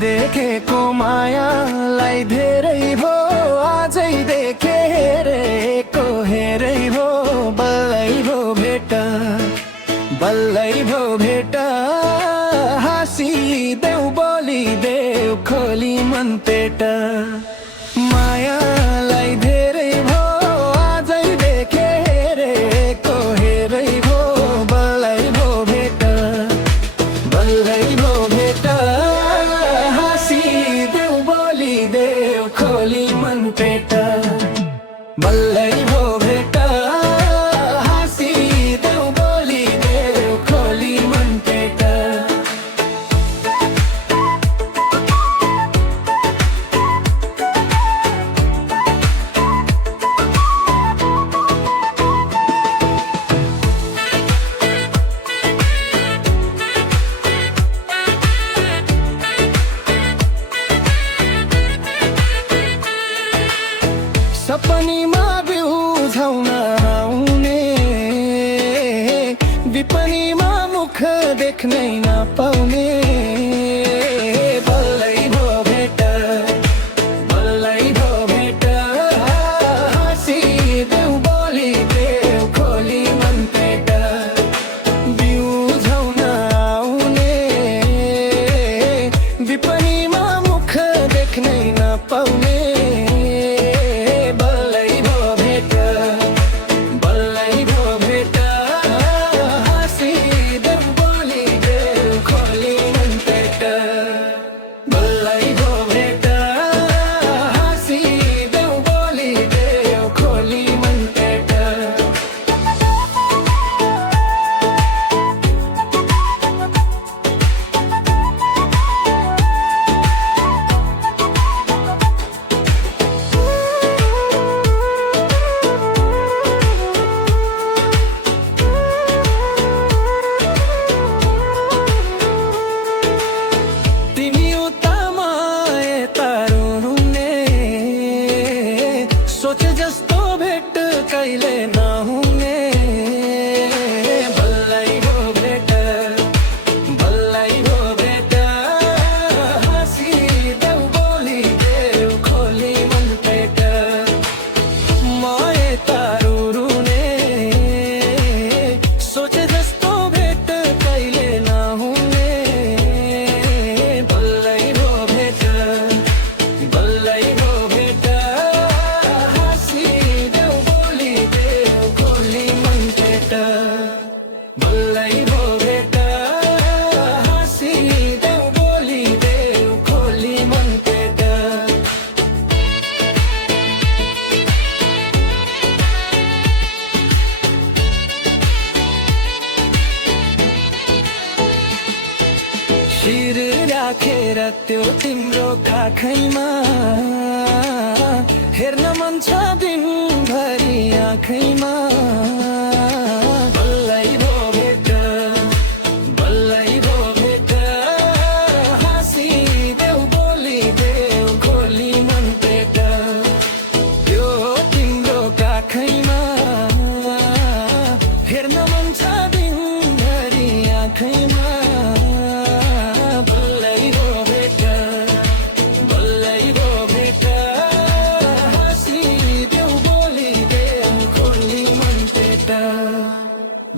देखेको मायालाई धेरै भो आजै देखे हेरेको हेरै भो बल्लै भो भेट बल्लै भो भेट हाँसिदेऊ बोलिदेऊ खोली मन पेट मायालाई धेरै भो आजै देखे हेरेको हेरै भो बल्लै भो भेट बल्लै भो भेट हाँसिदेऊ बोलिदेऊ खोली मन पेट बल्लै भो भेट हाँसिदेऊ बोलिदेऊ खोली मन पेट सपनीमा बिउझाउन आउने विपनीमा मुख देख्नै नपाउने बल्लै भो भेट बल्लै भो भेट हाँसिदेऊ बोलिदेऊ खोली मन पेट बिउझाउन आउने विपनीमा मुख देख्नै नपाउने सोचे जस्तो भेट कहिले नहुने बल्लै भो भेट बल्लै भो भेट हाँसिदेऊ बोलिदेऊ खोली मन पेट म यता रुने सोचे जस्तो भेट कहिले नहुने बल्लै भो भेट बल्लै भो भेट बल्लै भो भेट हाँसिदेऊ बोलिदेऊ खोली मन पेट शिर राखेर त्यो तिम्रो काखैमा हेर्न मन छ दिनभरि आँखैमा बल्लै भो भेट बल्लै भो भेट हाँसिदेऊ बोलिदेऊ खोली मन पेट त्यो तिम्रो काखैमा हेर्न मन छ दिनभरि आँखैमा बल्लै भो भेट बल्लै भो भेट हाँसिदेऊ बोलिदेऊ खोली मन पेट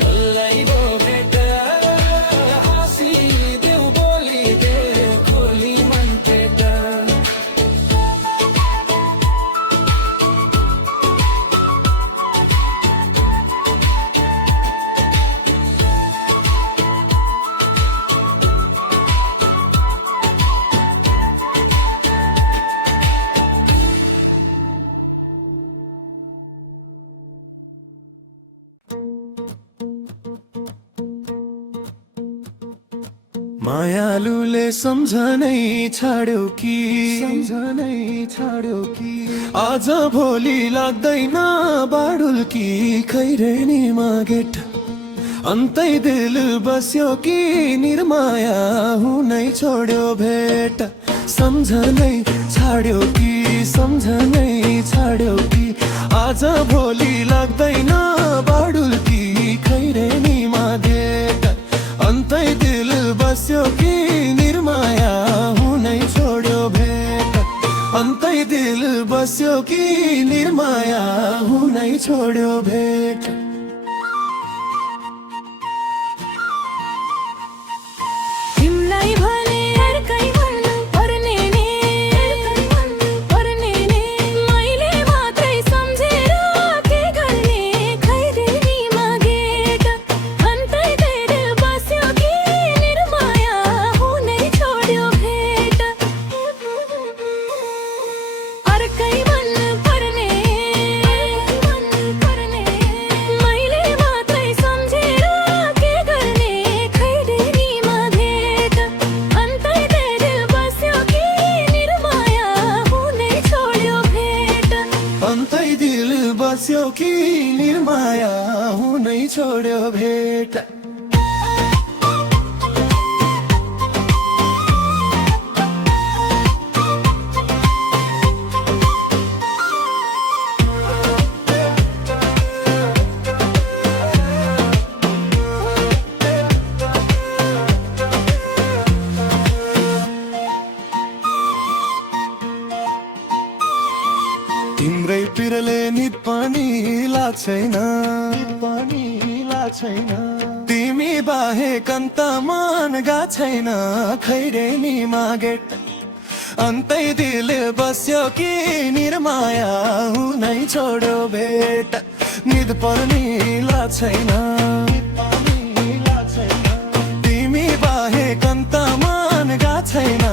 बल्लै भो भेट हाँसिदेऊ बोलिदेऊ खोली मन पेट मायालुले सम्झनै छाड्यो कि आज भोलि लाग्दैन बाडुल्की खैरेनीमा गेट अन्तै दिल बस्यो कि निर्माया हुनै छोड्यो भेट सम्झनै छाड्यो कि आज भोलि लाग्दैन बाडुल्की खैरेनीमा गेट अन्तै दिल बस्यो कि निर्माया हुनै बस्यो कि निर्माया हुनै छोड्यो भेट। तिमलाई भने अर्कै भन्नु पर्ने नि, मैले मात्रै सम्झेर के गर्ने, खैरेनीमा गेट। अन्तै तेरे बस्यो कि निर्माया हुनै छोड्यो भेट। अर्कै भन्नु पर्ने, मैले मात्रै सम्झेर के गर्ने, खैरेनीमा भेट। अन्तै तेरे बस्यो कि निर्माया हुनै छोड्यो भेट। अन्तै दिल बस्यो कि निर्माया हुनै छोड्यो भेट। तिम्रै पिरले निद पनि लाग्छैन, तिमी बाहेक अन्त मन गाछैन, खैरेनीमा गेट। अन्तै दिल बस्यो कि निर्माया हुनै छोड्यो भेट। निद पनि लाग्छैन, तिमी बाहेक अन्त मन गाछैन,